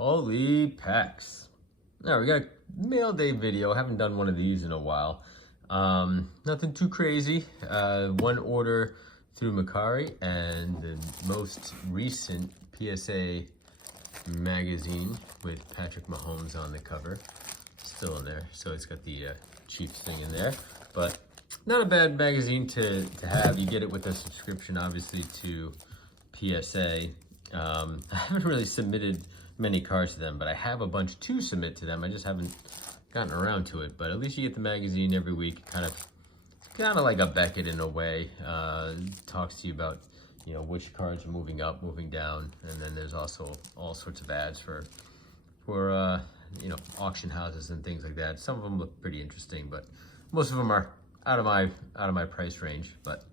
Polypacks. Now we got a mail day video. I haven't done one of these in a while. Nothing too crazy. One order through Mercari and the most recent PSA magazine with Patrick Mahomes on the cover. Still in there, so it's got the Chiefs thing in there. But not a bad magazine to have. You get it with a subscription, obviously, to PSA. I haven't really submitted many cards to them, but I have a bunch to submit to them. I just haven't gotten around to it. But at least you get the magazine every week. Kind of like a Beckett in a way. Talks to you about, you know, which cards are moving up, moving down, and then there's also all sorts of ads for you know, auction houses and things like that. Some of them look pretty interesting, but most of them are out of my price range. But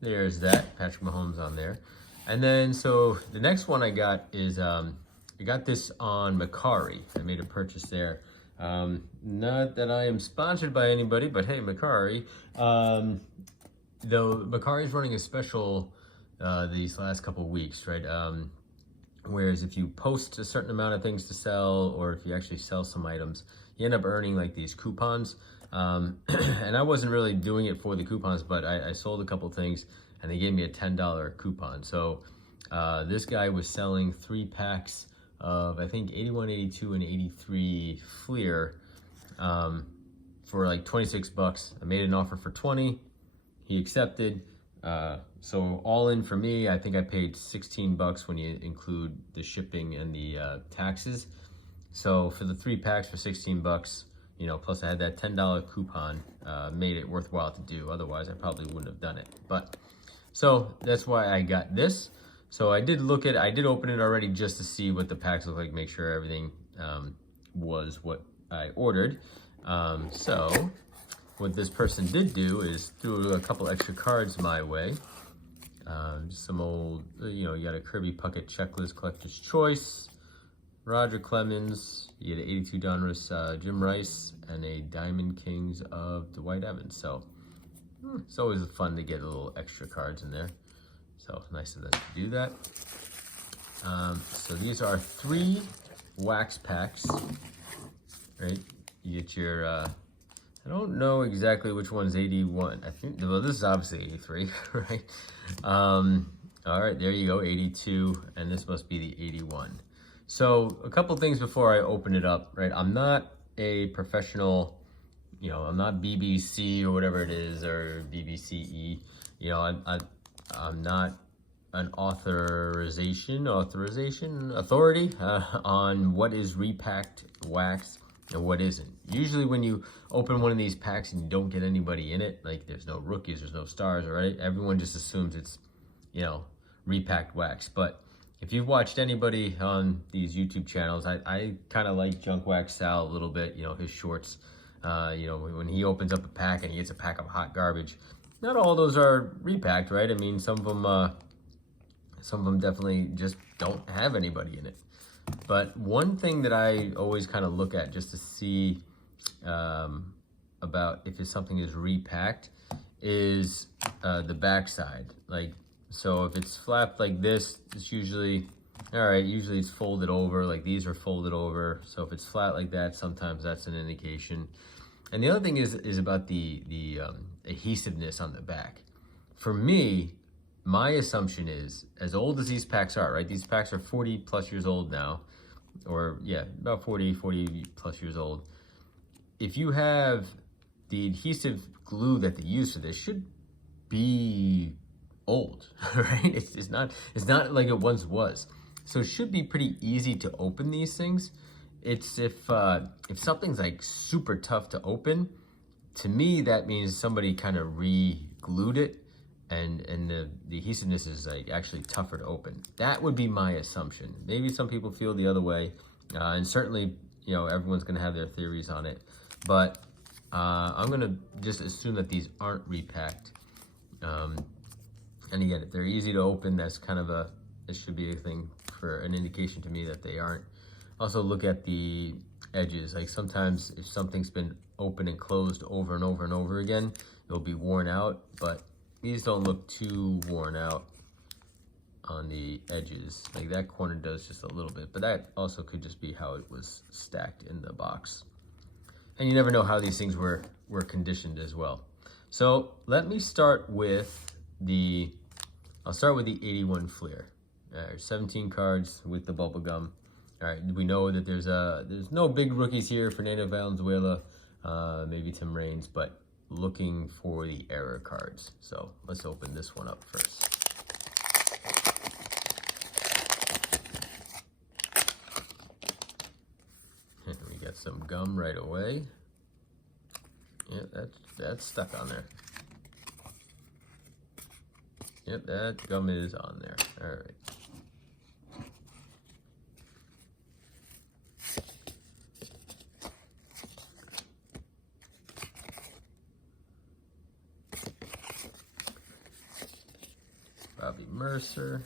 there's that Patrick Mahomes on there. And then so the next one I got is I got this on Mercari. I made a purchase there. Not that I am sponsored by anybody, but hey, Mercari. Though Mercari is running a special these last couple of weeks, right? Whereas if you post a certain amount of things to sell, or if you actually sell some items, you end up earning like these coupons. And I wasn't really doing it for the coupons, but I sold a couple things and they gave me a $10 coupon. So this guy was selling 3 packs of, I think, 81, 82, and 83 Fleer for like 26 bucks. I made an offer for 20. He accepted. So all in for me, I think I paid 16 bucks when you include the shipping and the taxes. So for the 3 packs for 16 bucks, you know, plus I had that $10 coupon, made it worthwhile to do. Otherwise, I probably wouldn't have done it. But so that's why I got this. So I did open it already just to see what the packs look like, make sure everything was what I ordered. So what this person did do is threw a couple extra cards my way. Some old, you know, you got a Kirby Puckett Checklist Collector's Choice, Roger Clemens, you get an 82 Donruss Jim Rice, and a Diamond Kings of Dwight Evans. So it's always fun to get a little extra cards in there. So nice of them to do that. So these are 3 wax packs, right? You get your, I don't know exactly which one's 81. I think, well, this is obviously 83, right? All right, there you go, 82, and this must be the 81. So a couple things before I open it up, right? I'm not a professional, you know, I'm not BBC or whatever it is, or BBCE. You know, I'm not an authority on what is repacked wax and what isn't. Usually when you open one of these packs and you don't get anybody in it, like there's no rookies, there's no stars, right? Everyone just assumes it's, you know, repacked wax. But if you've watched anybody on these YouTube channels, I kind of like Junk Wax Sal a little bit, you know, his shorts. You know, when he opens up a pack and he gets a pack of hot garbage, not all those are repacked, right? I mean, some of them definitely just don't have anybody in it. But one thing that I always kind of look at just to see about if something is repacked is the backside. Like, so if it's flapped like this, it's usually, all right, usually it's folded over, like these are folded over. So if it's flat like that, sometimes that's an indication. And the other thing is about the adhesiveness on the back. For me, my assumption is, as old as these packs are, right? These packs are 40 plus years old now, or yeah, about 40 plus years old. If you have the adhesive glue that they use for this, should be old, right? It's not like it once was. So it should be pretty easy to open these things. It's if something's like super tough to open, to me that means somebody kind of re-glued it, and the adhesiveness is like actually tougher to open. That would be my assumption. Maybe some people feel the other way, and certainly, you know, everyone's gonna have their theories on it. But I'm gonna just assume that these aren't repacked. And again, if they're easy to open, that's kind of it should be a thing for an indication to me that they aren't. Also look at the edges. Like sometimes if something's been open and closed over and over and over again, it'll be worn out, but these don't look too worn out on the edges. Like that corner does just a little bit, but that also could just be how it was stacked in the box. And you never know how these things were conditioned as well. So let me start with I'll start with the 81 Fleer. 17 cards with the bubble gum. All right, we know that there's no big rookies here. Fernando Valenzuela, maybe Tim Raines, but looking for the error cards. So let's open this one up first. And we got some gum right away. Yeah, that's stuck on there. Yep, that gum is on there. All right. Bobby Mercer.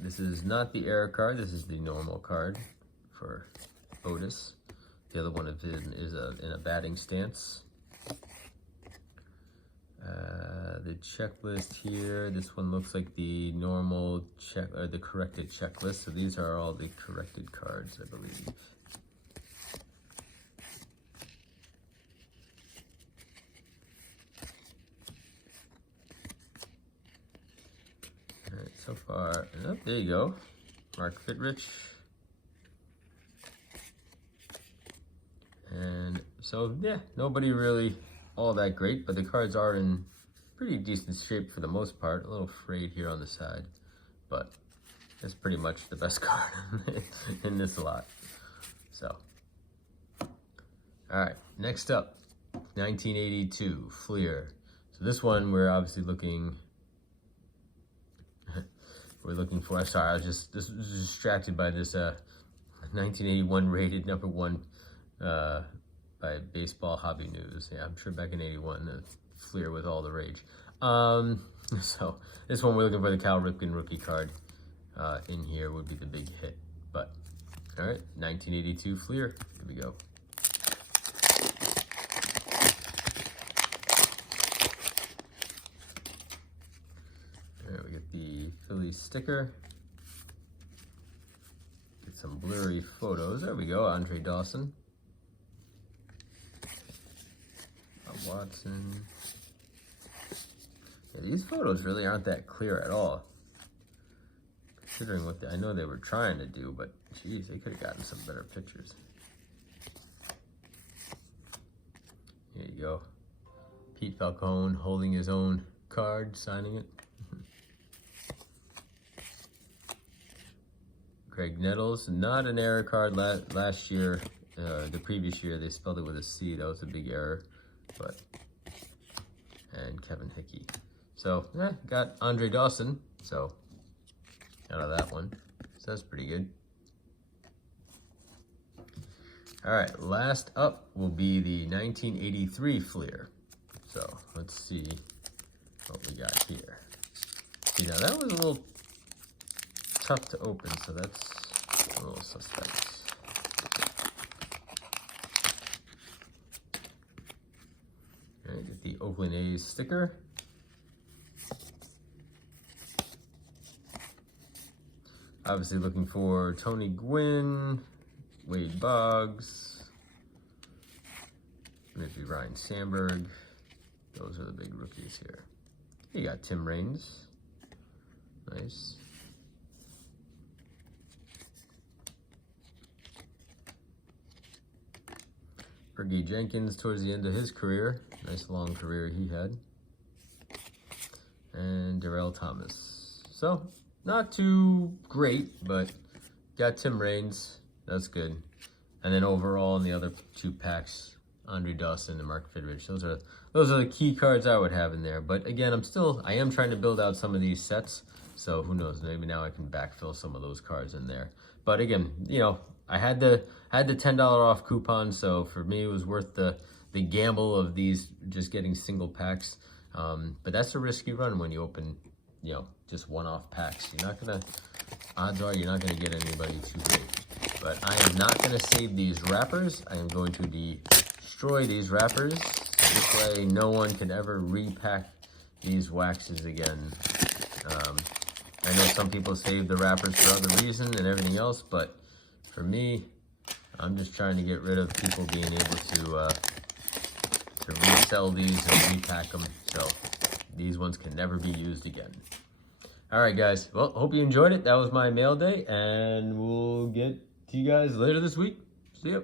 This is not the error card. This is the normal card for Otis. The other one of him is in a batting stance. The checklist here. This one looks like the normal check or the corrected checklist. So these are all the corrected cards, I believe. All right, so far, oh, there you go, Mark Fittrich. And so, yeah, nobody really all that great, but the cards are in pretty decent shape for the most part. A little frayed here on the side, but it's pretty much the best card in this lot. So, all right, next up, 1982 Fleer. So this one we're obviously looking. We're looking for. Sorry, I was distracted by this 1981 rated #1 by Baseball Hobby News. Yeah, I'm sure back in '81, the Fleer was all the rage. So this one we're looking for the Cal Ripken rookie card. In here would be the big hit. But all right, 1982 Fleer. Here we go. There we get the Philly sticker. Get some blurry photos. There we go. Andre Dawson. Watson. Yeah, these photos really aren't that clear at all. Considering what I know they were trying to do, but geez, they could have gotten some better pictures. Here you go. Pete Falcone holding his own card, signing it. Craig Nettles, not an error card last year. The previous year they spelled it with a C. That was a big error. But and Kevin Hickey. So got Andre Dawson. So out of that one. So that's pretty good. All right, last up will be the 1983 Fleer. So let's see what we got here. See, now that was a little tough to open, so that's a little suspect. Get the Oakland A's sticker. Obviously looking for Tony Gwynn, Wade Boggs, maybe Ryan Sandberg. Those are the big rookies here. You got Tim Raines. Nice. Fergie Jenkins towards the end of his career. Nice long career he had. And Darrell Thomas. So, not too great, but got Tim Raines. That's good. And then overall in the other two packs, Andre Dawson and Mark Fittrich. Those are the key cards I would have in there. But again, I am trying to build out some of these sets. So who knows, maybe now I can backfill some of those cards in there. But again, you know, I had the $10 off coupon, so for me it was worth the gamble of these just getting single packs. But that's a risky run when you open, you know, just one-off packs. Odds are you're not gonna get anybody too big. But I am not gonna save these wrappers. I am going to destroy these wrappers. So this way no one can ever repack these waxes again. I know some people save the wrappers for other reason and everything else, but for me, I'm just trying to get rid of people being able to resell these and repack them. So these ones can never be used again. All right, guys. Well, hope you enjoyed it. That was my mail day, and we'll get to you guys later this week. See ya.